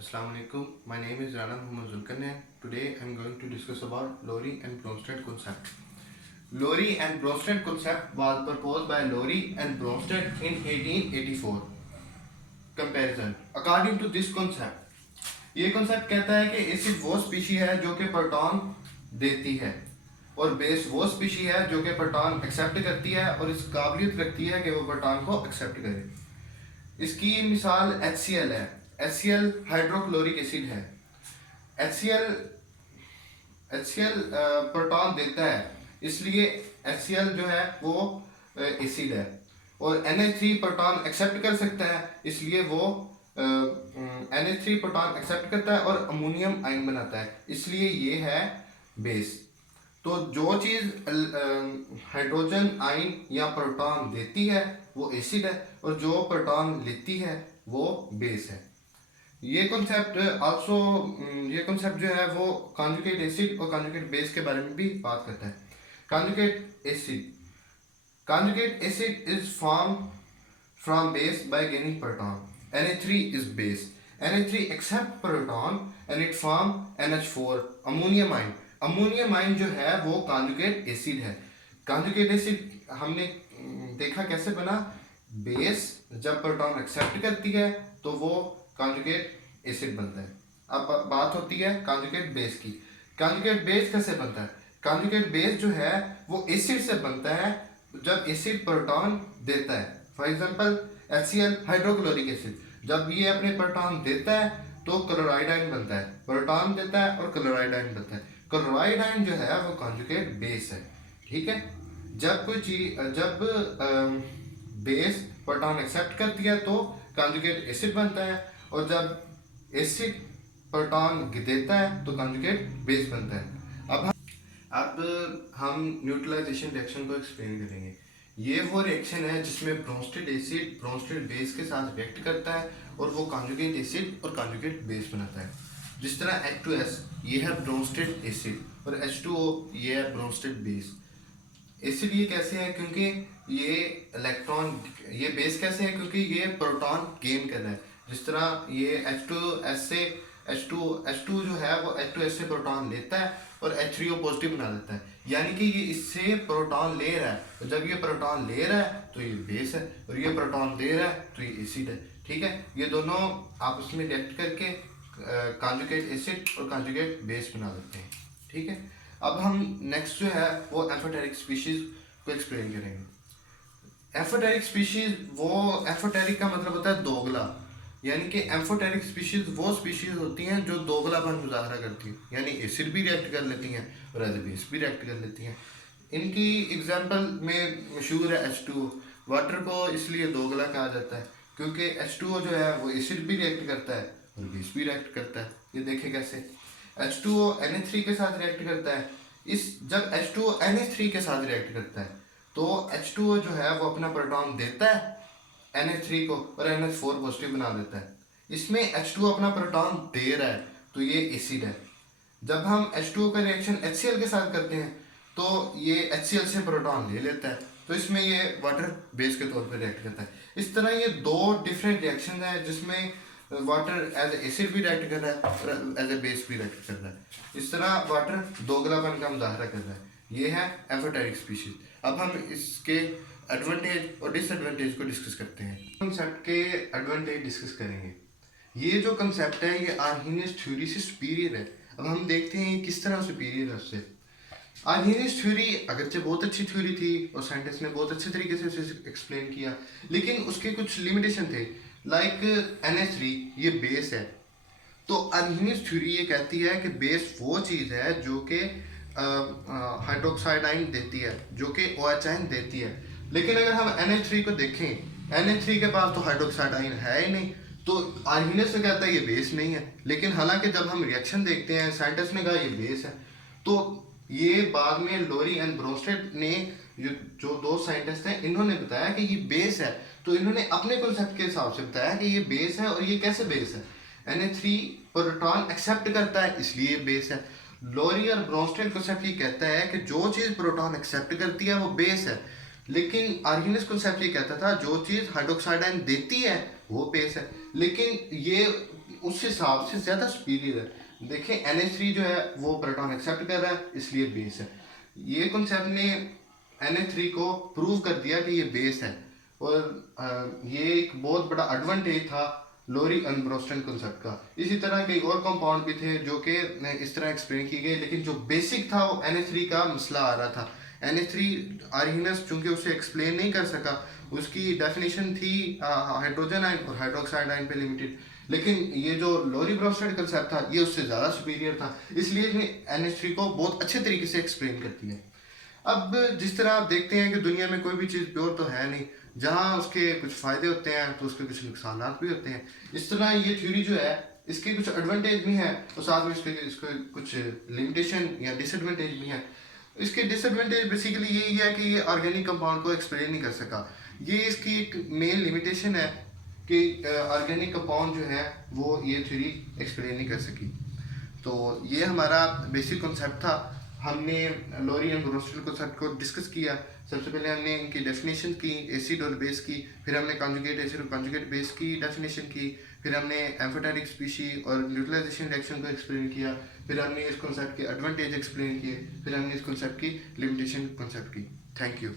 Assalamu alaikum. My name is Rana Muhammad Zulkarnain. Today I am going to discuss about Lowry and Bronsted concept. Lowry and Bronsted concept was proposed by Lowry and Bronsted in 1884. Comparison. According to this concept, ये concept कहता है कि acid वो species है जो कि proton देती है और बेस वो स्पीशी है जो कि प्रोटॉन एक्सेप्ट करती है और इस काबिलियत रखती है कि वो प्रोटॉन को एक्सेप्ट करे। इसकी मिसाल HCl है। HCl हाइड्रोक्लोरिक एसिड है। HCl प्रोटॉन देता है, इसलिए HCl जो है वो एसिड है। और NH3 प्रोटॉन एक्सेप्ट कर सकता है, इसलिए वो NH3 प्रोटॉन एक्सेप्ट करता है और अमोनियम आयन बनाता है, इसलिए ये है बेस। तो जो चीज़ हाइड्रोजन आयन या प्रोटॉन देती है वो एसिड है और जो प्रोटॉन लेती है वो बेस है। ये कॉन्सेप्ट जो है वो कॉन्जुगेट एसिड और कॉन्जुगेट बेस के बारे में भी बात करता है। Conjugate acid is formed from base by gaining proton. NH3 is base. NH3 accept proton and it form NH4 ammonium ion. Ammonium ion जो है वो कॉन्जुगेट एसिड है। कॉन्जुगेट एसिड हमने देखा कैसे बना। बेस जब प्रोटॉन एक्सेप्ट करती है तो वो कॉन्जुगेट एसिड बनता है। अब बात होती है कॉन्जुगेट बेस की। कॉन्जुगेट बेस कैसे बनता है? कॉन्जुगेट बेस जो है वो एसिड से बनता है जब एसिड प्रोटॉन देता है। For example HCl hydrochloric acid, जब ये अपने प्रोटॉन देता है तो क्लोराइड आयन बनता है। प्रोटॉन देता है और क्लोराइड आयन बनता है। क्लोराइड आयन जो है वो कॉन्जुगेट बेस है। ठीक है, जब बेस प्रोटॉन एक्सेप्ट करती है तो कॉन्जुगेट एसिड बनता है और जब एसिड प्रोटॉन देता है तो कॉन्जुगेट बेस बनता है। अब हम न्यूट्रलाइजेशन रिएक्शन को एक्सप्लेन करेंगे। ये वो रिएक्शन है जिसमें ब्रोंस्टेड एसिड ब्रोंस्टेड बेस के साथ रिएक्ट करता है और वो कॉन्जुगेट एसिड और कॉन्जुगेट बेस बनाता है। जिस तरह H2S ये है ब्रोंस्टेड एसिड और H2O ये है ब्रोंस्टेड बेस। एसिड ये कैसे है? क्योंकि ये इलेक्ट्रॉन, ये बेस कैसे है? क्योंकि ये प्रोटॉन गेन कर रहा है। जिस तरह ये H2S से H2 जो है वो H2S से प्रोटॉन लेता है और H3O पॉजिटिव बना देता है, यानी कि ये इससे प्रोटॉन ले रहा है। और जब ये प्रोटॉन ले रहा है तो ये बेस है और ये प्रोटॉन दे रहा है तो ये एसिड है। ठीक है, ये दोनों आपस में रिएक्ट करके कॉन्जुगेट एसिड और कॉन्जुगेट बेस बना देते हैं। ठीक है, अब हम नेक्स्ट जो है वो एम्फोटेरिक स्पीशीज को एक्सप्लेन करेंगे। एम्फोटेरिक स्पीशीज वो, एम्फोटेरिक का मतलब होता है दोगला, यानी कि एम्फोटेरिक स्पीशीज वो स्पीशीज होती हैं जो दोगलापन मुजाहरा करती हैं, यानी एसिड भी रिएक्ट कर लेती हैं और एज ए बेस भी रिएक्ट कर लेती हैं। इनकी एग्जांपल में मशहूर है H2O। वाटर को इसलिए दोगला कहा जाता है क्योंकि H2O जो है वो एसिड भी रिएक्ट करता है और बेस भी रिएक्ट करता है। ये देखें कैसे H2O NH3 के साथ रिएक्ट करता है। जब H2O NH3 के साथ रिएक्ट करता है तो H2O जो है वो अपना प्रोटॉन देता है NH3 को और NH4 पॉजिटिव बना देता है। इसमें H2O अपना प्रोटॉन दे रहा है तो ये एसिड है। जब हम H2O का रिएक्शन HCl के साथ करते हैं तो ये HCl से प्रोटॉन ले लेता है, तो इसमें ये वाटर बेस के तौर पर रिएक्ट करता है। इस तरह ये दो डिफरेंट रिएक्शन है जिसमें वाटर एज एसिड भी रिएक्ट कर रहा है और एज ए बेस भी रिएक्ट कर रहा है। इस तरह वाटर दोगलापन का मुजाहरा कर रहा है। ये है एम्फोटेरिक स्पीशीज। अब हम इसके एडवांटेज और डिसएडवांटेज को डिस्कस करते हैं। कंसेप्ट के एडवांटेज डिस्कस करेंगे। ये जो कंसेप्ट है ये आर्हीनियस थ्योरी से सुपीरियर है। अब हम देखते हैं किस तरह सुपीरियर है उससे। आर्हीनियस थ्योरी अगरचे बहुत अच्छी थ्योरी थी और साइंटिस्ट ने बहुत अच्छे तरीके से उसे एक्सप्लेन किया, लेकिन उसके कुछ लिमिटेशन थे। लाइक NH3 ये बेस है, तो आर्हीनियस थ्योरी ये कहती है कि बेस वो चीज़ है जो कि हाइड्रोक्साइड आयन देती है, जो कि OH आयन देती है। लेकिन अगर हम NH3 को देखें, NH3 के पास तो हाइड्रोक्साइड आयन है ही नहीं, तो आर्हीनियस से कहता है ये बेस नहीं है। लेकिन हालांकि जब हम रिएक्शन देखते हैं साइंटिस्ट ने कहा ये बेस है, तो ये बाद में लोरी एंड ब्रोंस्टेड ने, जो दो साइंटिस्ट हैं, इन्होंने बताया कि ये बेस है। तो इन्होंने अपने कॉन्सेप्ट के हिसाब से बताया कि ये बेस है। और ये कैसे बेस है? NH3 प्रोटॉन एक्सेप्ट करता है इसलिए बेस है। लोरी और ब्रोंस्टेड कॉन्सेप्ट ये कहता है कि जो चीज़ प्रोटॉन एक्सेप्ट करती है वो बेस है, लेकिन आर्हीनियस कॉन्सेप्ट ये कहता था जो चीज़ हाइड्रोक्साइड आयन देती है वो बेस है। लेकिन ये उस हिसाब से ज़्यादा सुपीरियर है। देखें NH3 जो है वो प्रोटॉन एक्सेप्ट कर रहा है, इसलिए बेस है। ये कॉन्सेप्ट ने NH3 को प्रूव कर दिया कि ये बेस है। और ये एक बहुत बड़ा एडवांटेज था लोरी अनब्रोस्टन कॉन्सेप्ट का। इसी तरह कई और कंपाउंड भी थे जो कि इस तरह एक्सप्लेन किए गए, लेकिन जो बेसिक था वो NH3 का मसला आ रहा था। NH3 आर्हीनस चूंकि उसे एक्सप्लेन नहीं कर सका, उसकी डेफिनेशन थी हाइड्रोजन आयन और हाइड्रोक्साइड आयन पे लिमिटेड, लेकिन ये जो लोरी ब्रोस्टेड कंसेप्ट था ये उससे ज़्यादा सुपीरियर था, इसलिए इसने NH3 को बहुत अच्छे तरीके से एक्सप्लेन कर दिया। अब जिस तरह आप देखते हैं कि दुनिया में कोई भी चीज़ प्योर तो है नहीं, जहाँ उसके कुछ फ़ायदे होते हैं तो उसके कुछ नुकसान भी होते हैं। इस तरह ये थ्योरी जो है इसके कुछ एडवांटेज भी हैं और साथ में इसके कुछ लिमिटेशन या डिसएडवांटेज भी हैं। इसके डिसएडवांटेज बेसिकली यही है कि ये ऑर्गेनिक कंपाउंड को एक्सप्लेन नहीं कर सका। ये इसकी एक मेन लिमिटेशन है कि ऑर्गेनिक कंपाउंड जो है वो ये थ्योरी एक्सप्लेन नहीं कर सकी। तो ये हमारा बेसिक कॉन्सेप्ट था। हमने लोरी एंड ब्रोस्टेड कॉन्सेप्ट को डिस्कस किया। सबसे पहले हमने इनकी डेफिनेशन की, एसिड और बेस की, फिर हमने कॉन्जुगेट एसिड और कॉन्जुगेट बेस की डेफिनेशन की, फिर हमने एम्फोटेरिक स्पीशी और न्यूट्रलाइजेशन रिएक्शन को एक्सप्लेन किया, फिर हमने इस कॉन्सेप्ट के एडवांटेज एक्सप्लेन किए, फिर हमने इस कॉन्सेप्ट की लिमिटेशन कॉन्सेप्ट की। Thank you.